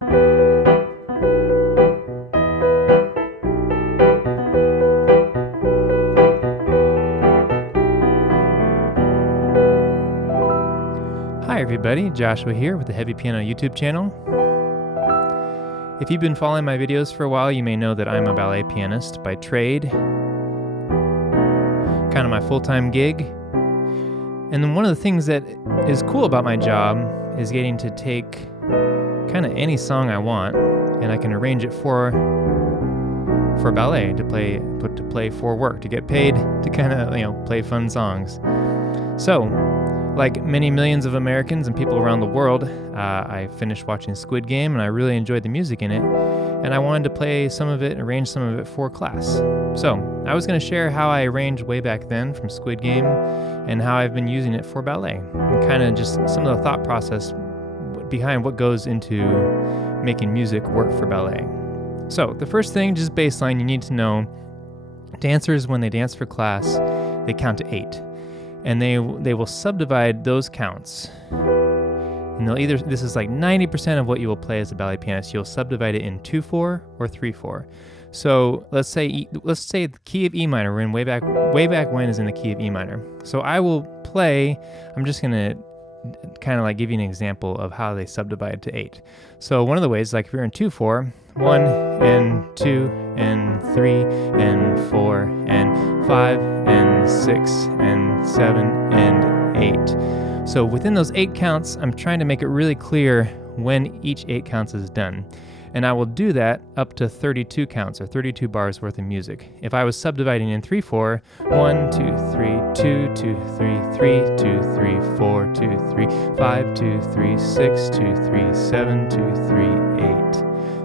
Hi everybody, Joshua here with the Heavy Piano YouTube channel. If you've been following my videos for a while, you may know that I'm a ballet pianist by trade, kind of my full-time gig. And then one of the things that is cool about my job is getting to take kind of any song I want and I can arrange it for ballet to play for work, to get paid to kind of, play fun songs. So, like many millions of Americans and people around the world, I finished watching Squid Game and I really enjoyed the music in it, and I wanted to play some of it, arrange some of it for class. So I was going to share how I arranged way back then from Squid Game and how I've been using it for ballet, and kind of just some of the thought process behind what goes into making music work for ballet. So the first thing, just baseline, you need to know, dancers, when they dance for class, they count to 8. And they will subdivide those counts. And they'll either, this is like 90% of what you will play as a ballet pianist, you'll subdivide it in 2/4 or 3/4. So let's say the key of E minor, we're in way back when is in the key of E minor. So I will play, I'm just gonna kind of like give you an example of how they subdivide to 8. So one of the ways, like if you're in 2/4, 1 and 2 and 3 and 4 and 5 and 6 and 7 and 8. So within those 8 counts, I'm trying to make it really clear when each 8 counts is done. And I will do that up to 32 counts, or 32 bars worth of music. If I was subdividing in 3/4, 1, 2, 3, 2, 2, 3, 3, 2, 3, 4, 2, 3, 5, 2, 3, 6, 2, 3, 7, 2, 3, 8,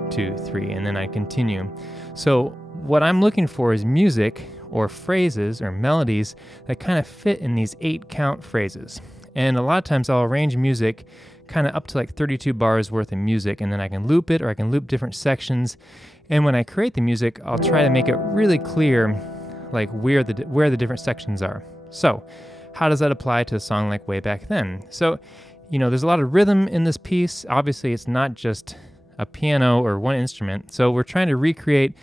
2, 3, and then I continue. So what I'm looking for is music or phrases or melodies that kind of fit in these 8 count phrases. And a lot of times I'll arrange music kind of up to like 32 bars worth of music, and then I can loop it, or I can loop different sections. And when I create the music, I'll try to make it really clear like where the different sections are. So how does that apply to a song like Way Back Then? So, there's a lot of rhythm in this piece. Obviously, it's not just a piano or one instrument. So we're trying to recreate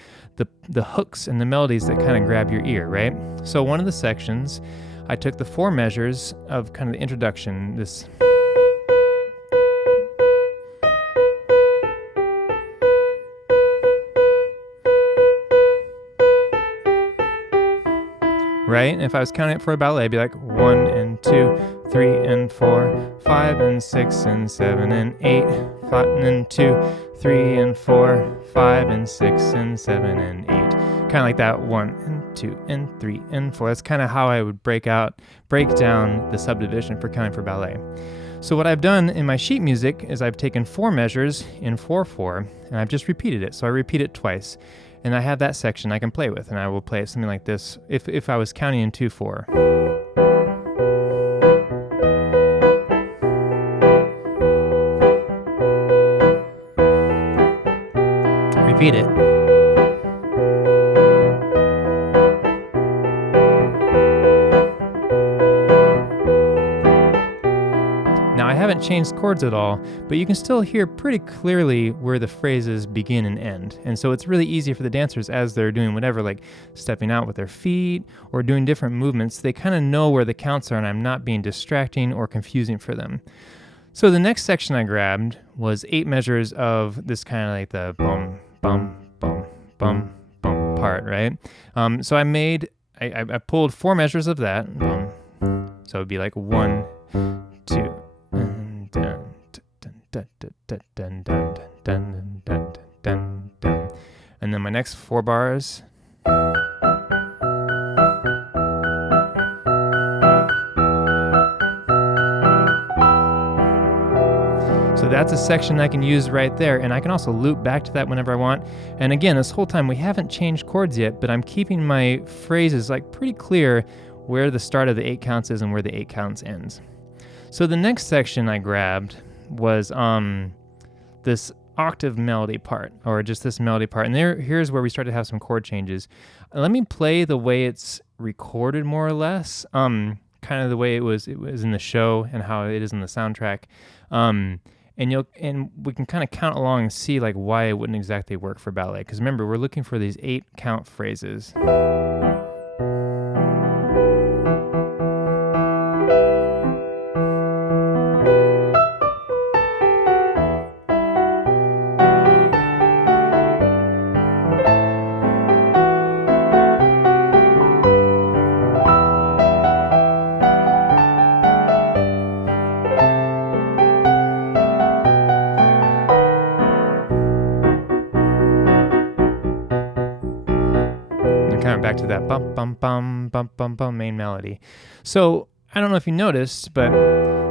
the hooks and the melodies that kind of grab your ear, right? So one of the sections, I took the 4 measures of kind of the introduction, this right? And if I was counting it for a ballet, it'd be like 1 and 2, 3 and 4, 5 and 6 and 7 and 8, 5 and 2, 3 and 4, 5 and 6 and 7 and 8. Kind of like that, 1 and 2 and 3 and 4. That's kind of how I would break down the subdivision for counting for ballet. So what I've done in my sheet music is I've taken 4 measures in 4/4, and I've just repeated it. So I repeat it twice. And I have that section I can play with, and I will play it something like this if I was counting in 2/4. Repeat it. Now I haven't changed chords at all, but you can still hear pretty clearly where the phrases begin and end. And so it's really easy for the dancers as they're doing whatever, like stepping out with their feet or doing different movements. They kind of know where the counts are, and I'm not being distracting or confusing for them. So the next section I grabbed was 8 measures of this kind of like the bum, bum, bum, bum, bum part, right? So I pulled 4 measures of that. Bum. So it'd be like 1, 2, and dun, dun, dun, dun, dun, dun, dun, dun, dun, dun. And then my next 4 bars. So that's a section I can use right there, and I can also loop back to that whenever I want. And again, this whole time we haven't changed chords yet, but I'm keeping my phrases like pretty clear where the start of the 8 counts is and where the 8 counts ends. So the next section I grabbed was this octave melody part, or just this melody part. And here's where we start to have some chord changes. Let me play the way it's recorded more or less, kind of the way it was in the show and how it is in the soundtrack. and we can kind of count along and see like why it wouldn't exactly work for ballet. Because remember, we're looking for these 8 count phrases. Kind of back to that bum bum bum bum bum bum main melody. So I don't know if you noticed, but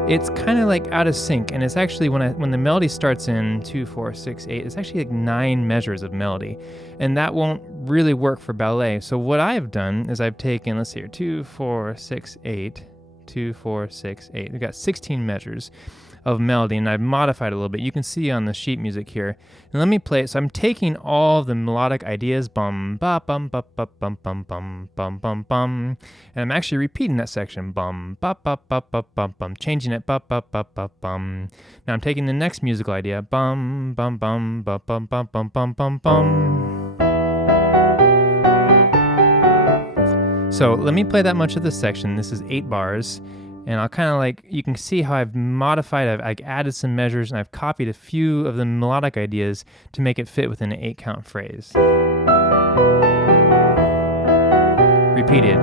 it's kind of like out of sync, and it's actually when the melody starts in 2, 4, 6, 8, it's actually like 9 measures of melody, and that won't really work for ballet. So what I've done is I've taken, let's see here, 2, 4, 6, 8, 2, 4, 6, 8. We've got 16 measures of melody, and I've modified it a little bit. You can see on the sheet music here. And let me play it. So I'm taking all the melodic ideas, bum ba bum ba ba bum bum bum bum bum bum, and I'm actually repeating that section, bum ba ba ba ba bum bum, changing it, ba ba ba ba bum. Now I'm taking the next musical idea, bum bum bum ba bum bum bum bum bum bum. So let me play that much of this section. This is 8 bars. And I'll kind of like, you can see how I've modified, I've added some measures, and I've copied a few of the melodic ideas to make it fit within an 8 count phrase. Repeated.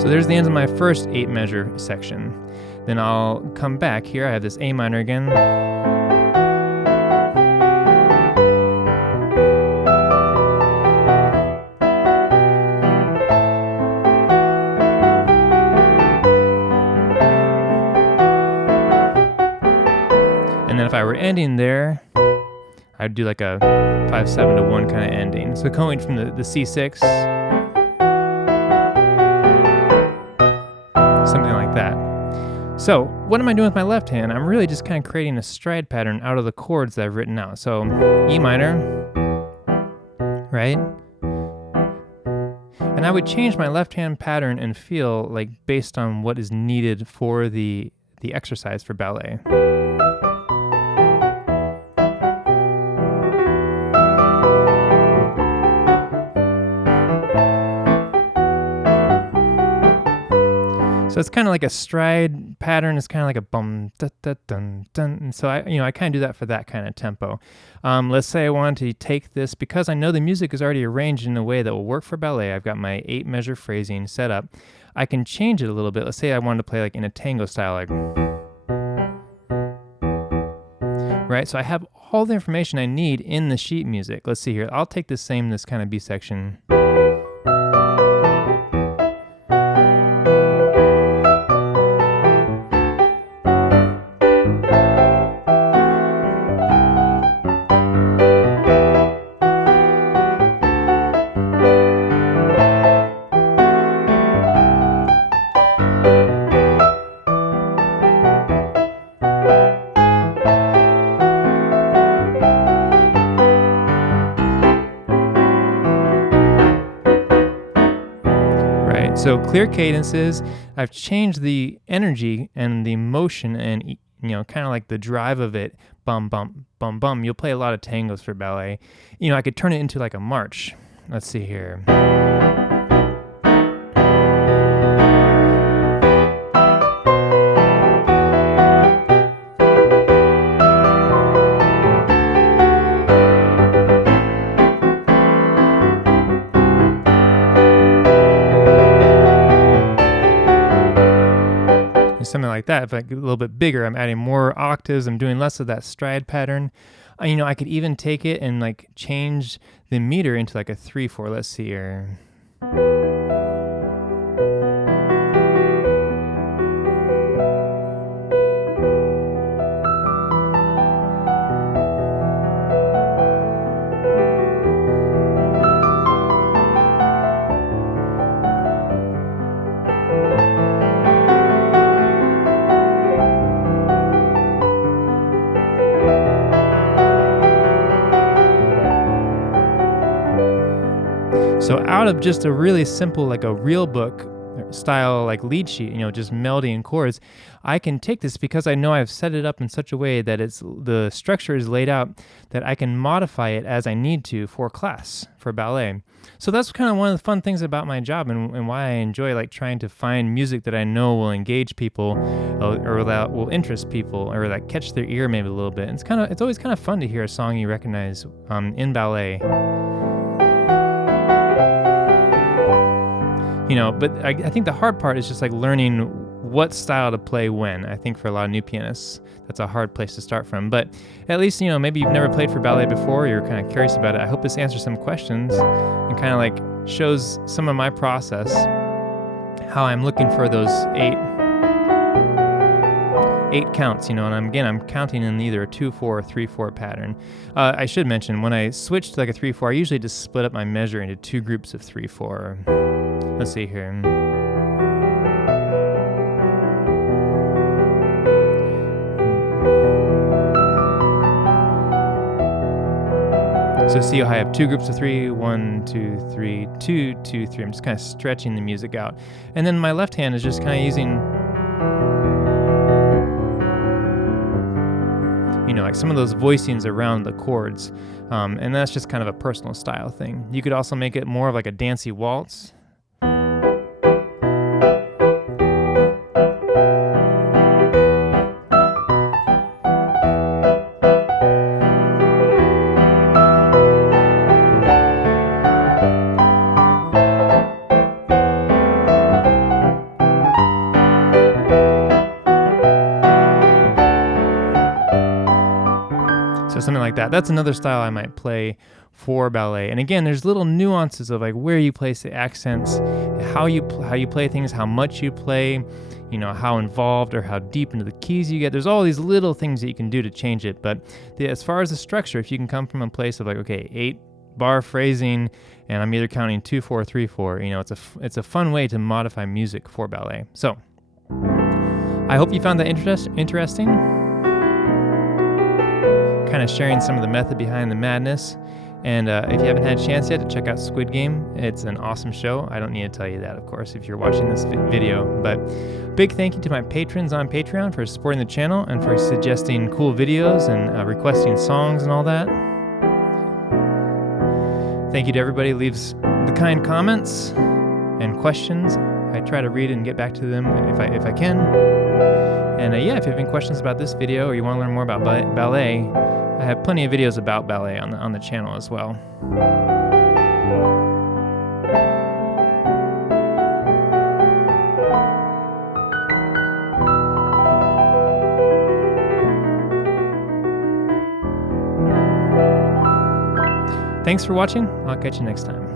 So there's the ends of my first 8 measure section. Then I'll come back here, I have this A minor again. And then if I were ending there, I'd do like a 5-7-1 kind of ending. So going from the C6, something like that. So what am I doing with my left hand? I'm really just kind of creating a stride pattern out of the chords that I've written out. So E minor, right? And I would change my left hand pattern and feel like based on what is needed for the exercise for ballet. So it's kind of like a stride pattern. It's kind of like a bum, da, da, dun, dun. And so I kind of do that for that kind of tempo. Let's say I want to take this, because I know the music is already arranged in a way that will work for ballet. I've got my 8 measure phrasing set up. I can change it a little bit. Let's say I wanted to play like in a tango style, like, right? So I have all the information I need in the sheet music. Let's see here. I'll take this kind of B section. So clear cadences, I've changed the energy and the motion and, kind of like the drive of it, bum, bum, bum, bum. You'll play a lot of tangos for ballet. I could turn it into like a march. Let's see here. Something like that. If I get a little bit bigger, I'm adding more octaves, I'm doing less of that stride pattern. I could even take it and like change the meter into like a 3/4. Let's see here. So out of just a really simple, like a real book style, like lead sheet, just melody and chords, I can take this because I know I've set it up in such a way that the structure is laid out that I can modify it as I need to for class, for ballet. So that's kind of one of the fun things about my job and why I enjoy like trying to find music that I know will engage people or that will interest people or like catch their ear maybe a little bit. And it's always kind of fun to hear a song you recognize in ballet. But I think the hard part is just like learning what style to play when. I think for a lot of new pianists, that's a hard place to start from. But at least, maybe you've never played for ballet before, you're kind of curious about it. I hope this answers some questions and kind of like shows some of my process, how I'm looking for those eight counts, and I'm counting in either a 2/4 or 3/4 pattern. I should mention, when I switch to like a 3/4, I usually just split up my measure into two groups of 3/4. Let's see here. So see how I have two groups of 3, 1, 2, 3, 2, 2, 3. I'm just kind of stretching the music out. And then my left hand is just kind of using, like some of those voicings around the chords. And that's just kind of a personal style thing. You could also make it more of like a dancey waltz. So something like that. That's another style I might play for ballet. And again, there's little nuances of like where you place the accents, how you play things, how much you play, how involved or how deep into the keys you get. There's all these little things that you can do to change it. But as far as the structure, if you can come from a place of like, okay, 8-bar phrasing, and I'm either counting 2/4, 3/4, it's a fun way to modify music for ballet. So I hope you found that interesting. Kind of sharing some of the method behind the madness. And if you haven't had a chance yet to check out Squid Game, it's an awesome show. I don't need to tell you that, of course, if you're watching this video. But big thank you to my patrons on Patreon for supporting the channel and for suggesting cool videos and requesting songs and all that. Thank you to everybody who leaves the kind comments and questions. I try to read and get back to them if I can. And if you have any questions about this video or you want to learn more about ballet, I have plenty of videos about ballet on the channel as well. Thanks for watching. I'll catch you next time.